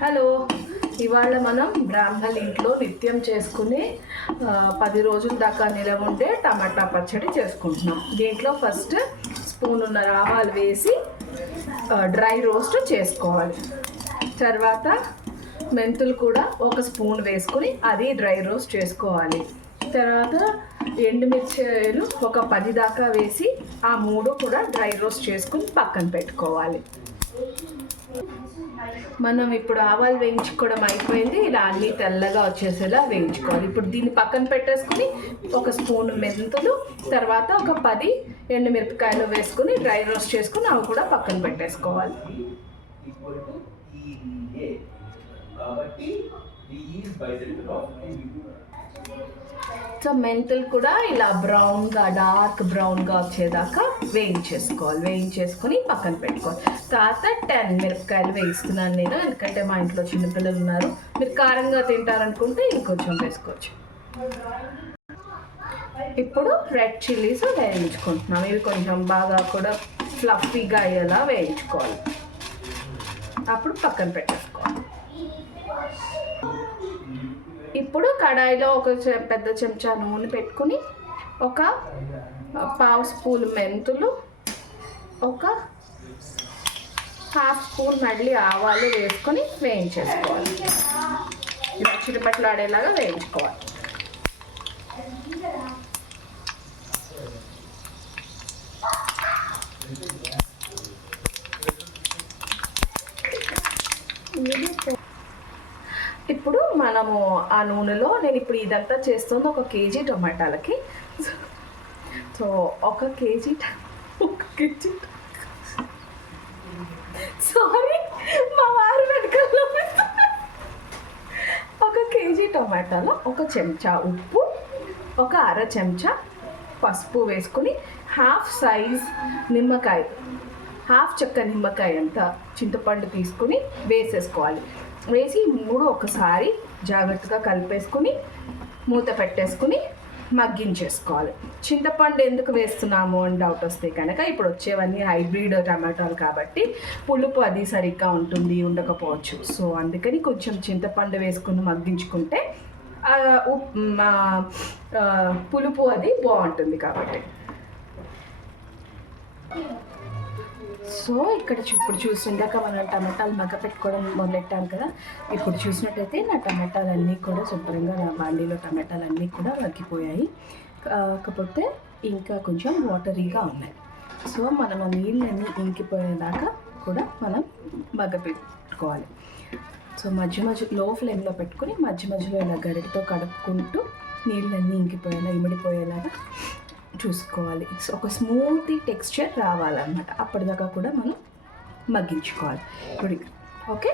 Hello, ఇవాళ మనం బ్రాహ్మణుల ఇంట్లో నిత్యం చేసుకునే 10 రోజుల దాకా నిలవ ఉండే టమాటా పచ్చడి చేసుకుంటున్నాం. దీంట్లో ఫస్ట్ స్పూన్ ఆవాలు వేసి డ్రై రోస్ట్ చేసుకోవాలి. తర్వాత మెంతులు కూడా ఒక స్పూన్ వేసుకుని అది డ్రై రోస్ట్ చేసుకోవాలి. తర్వాత ఎండుమిర్చిలు ఒక 10 దాకా వేసి ఆ 3 కూడా డ్రై రోస్ట్ చేసుకుని పక్కన పెట్టుకోవాలి. మనం ఇప్పుడు ఆవాలు వేయించుకోవడం అయిపోయింది. ఇలా అన్నీ తెల్లగా వచ్చేసేలా వేయించుకోవాలి. ఇప్పుడు దీన్ని పక్కన పెట్టేసుకుని ఒక స్పూన్ మెంతులు, తర్వాత ఒక 10 ఎండుమిరపకాయలు వేసుకుని డ్రై రోస్ట్ చేసుకుని అవి కూడా పక్కన పెట్టేసుకోవాలి. సో మెంతులు కూడా ఇలా బ్రౌన్గా డార్క్ బ్రౌన్గా వచ్చేదాకా వేయించేసుకొని పక్కన పెట్టుకోవాలి. తర్వాత 10 మిరపకాయలు వేస్తున్నాను నేను, ఎందుకంటే మా ఇంట్లో చిన్నపిల్లలు ఉన్నారు. మీరు కారంగా తింటారనుకుంటే ఇంకొంచెం వేసుకోవచ్చు. ఇప్పుడు రెడ్ చిల్లీస్ వేయించుకుంటున్నాం. ఇవి కొంచెం బాగా కూడా ఫ్లఫీగా అయ్యేలా వేయించుకోవాలి. అప్పుడు పక్కన పెట్టేసుకోవాలి. ఇప్పుడు కడాయిలో ఒక పెద్ద చెంచా నూనె పెట్టుకుని ఒక 1/2 స్పూన్ మెంతులు, ఒక 1/2 స్పూన్ మళ్ళీ ఆవాలు వేసుకొని వేయించేసుకోవాలి. ఇలా చిటపట్లాడేలాగా వేయించుకోవాలి. ఇప్పుడు మనము ఆ నూనెలో నేను ఇప్పుడు ఇదంతా చేస్తుంది 1 కేజీ టమాటాలకి. సో 1 కేజీ సారీ, మా వారి వెనకాల 1 కేజీ టమాటాలో 1 చెంచా ఉప్పు, ఒక 1/2 చెంచా పసుపు వేసుకుని హాఫ్ సైజ్ నిమ్మకాయ, హాఫ్ చెక్క నిమ్మకాయ అంత చింతపండు తీసుకుని వేసేసుకోవాలి. వేసి 3 ఒకసారి జాగ్రత్తగా కలిపేసుకుని మూత పెట్టేసుకుని మగ్గించేసుకోవాలి. చింతపండు ఎందుకు వేస్తున్నాము అని డౌట్ వస్తే కనుక, ఇప్పుడు వచ్చేవన్నీ హైబ్రిడ్ టమాటాలు కాబట్టి పులుపు అది సరిగ్గా ఉండకపోవచ్చు. సో అందుకని కొంచెం చింతపండు వేసుకుని మగ్గించుకుంటే పులుపు అది బాగుంటుంది కాబట్టి. సో ఇప్పుడు చూసిందాక మనం టమాటాలు మగ్గపెట్టుకోవడం మొదలెట్టాను కదా. ఇప్పుడు చూసినట్టయితే నా టమాటాలన్నీ కూడా శుభ్రంగా, నా బాండీలో టమాటాలన్నీ కూడా మగ్గిపోయాయి. కాకపోతే ఇంకా కొంచెం వాటరీగా ఉన్నాయి. సో మనం ఆ నీళ్ళన్నీ ఇంకిపోయేదాకా కూడా మనం మగ్గపెట్టుకోవాలి. సో మధ్య లో ఫ్లేమ్లో పెట్టుకుని మధ్యలో ఇలా గరిటతో కడుక్కుంటూ నీళ్ళన్నీ ఇంకిపోయేలా, ఇమిడిపోయేలాగా చూసుకోవాలి. ఒక స్మూతీ టెక్స్చర్ రావాలన్నమాట. అప్పటిదాకా కూడా మనం మగ్గించుకోవాలి. ఓకే.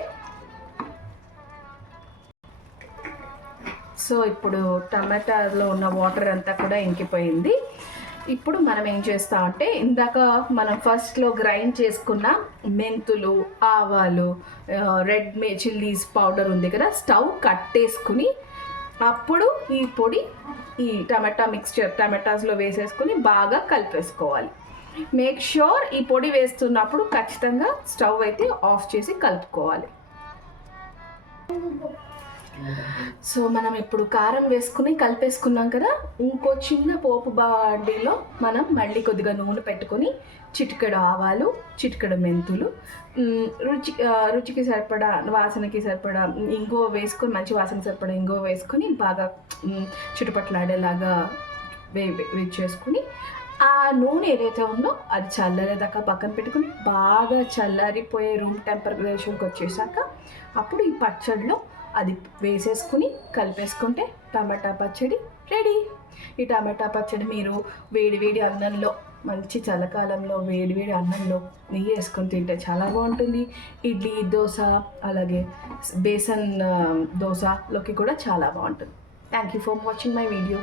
సో ఇప్పుడు టమాటాలో ఉన్న వాటర్ అంతా కూడా ఇంకిపోయింది. ఇప్పుడు మనం ఏం చేస్తామంటే, ఇందాక మనం ఫస్ట్లో గ్రైండ్ చేసుకున్న మెంతులు, ఆవాలు, రెడ్ చిల్లీస్ పౌడర్ ఉంది కదా, స్టవ్ కట్టేసుకుని అప్పుడు ఈ పొడి ఈ టమాటాస్లో వేసేసుకుని బాగా కలిపేసుకోవాలి. మేక్ ష్యూర్ ఈ పొడి వేస్తున్నప్పుడు ఖచ్చితంగా స్టవ్ అయితే ఆఫ్ చేసి కలుపుకోవాలి. సో మనం ఇప్పుడు కారం వేసుకుని కలిపేసుకున్నాం కదా. ఇంకో చిన్న పోపు బాండీలో మనం మళ్ళీ కొద్దిగా నూనె పెట్టుకొని చిటికెడు ఆవాలు, చిటికెడు మెంతులు, రుచికి సరిపడా, వాసనకి సరిపడా ఇంగువ వేసుకొని, మంచి వాసన సరిపడా ఇంగువ వేసుకొని బాగా చిటపట్లాడేలాగా వేసుకొని ఆ నూనె ఏదైతే ఉందో అది చల్లారేదాకా పక్కన పెట్టుకుని బాగా చల్లారిపోయే రూమ్ టెంపరేచర్కి వచ్చేసాక అప్పుడు ఈ పచ్చడిలో అది వేసేసుకుని కలిపేసుకుంటే టమాటా పచ్చడి రెడీ. ఈ టమాటా పచ్చడి మీరు వేడివేడి అన్నంలో, మంచి చల్లకాలంలో వేడివేడి అన్నంలో నెయ్యి వేసుకొని తింటే చాలా బాగుంటుంది. ఇడ్లీ, దోశ, అలాగే బేసన్ దోశలోకి కూడా చాలా బాగుంటుంది. Thank you for watching my video.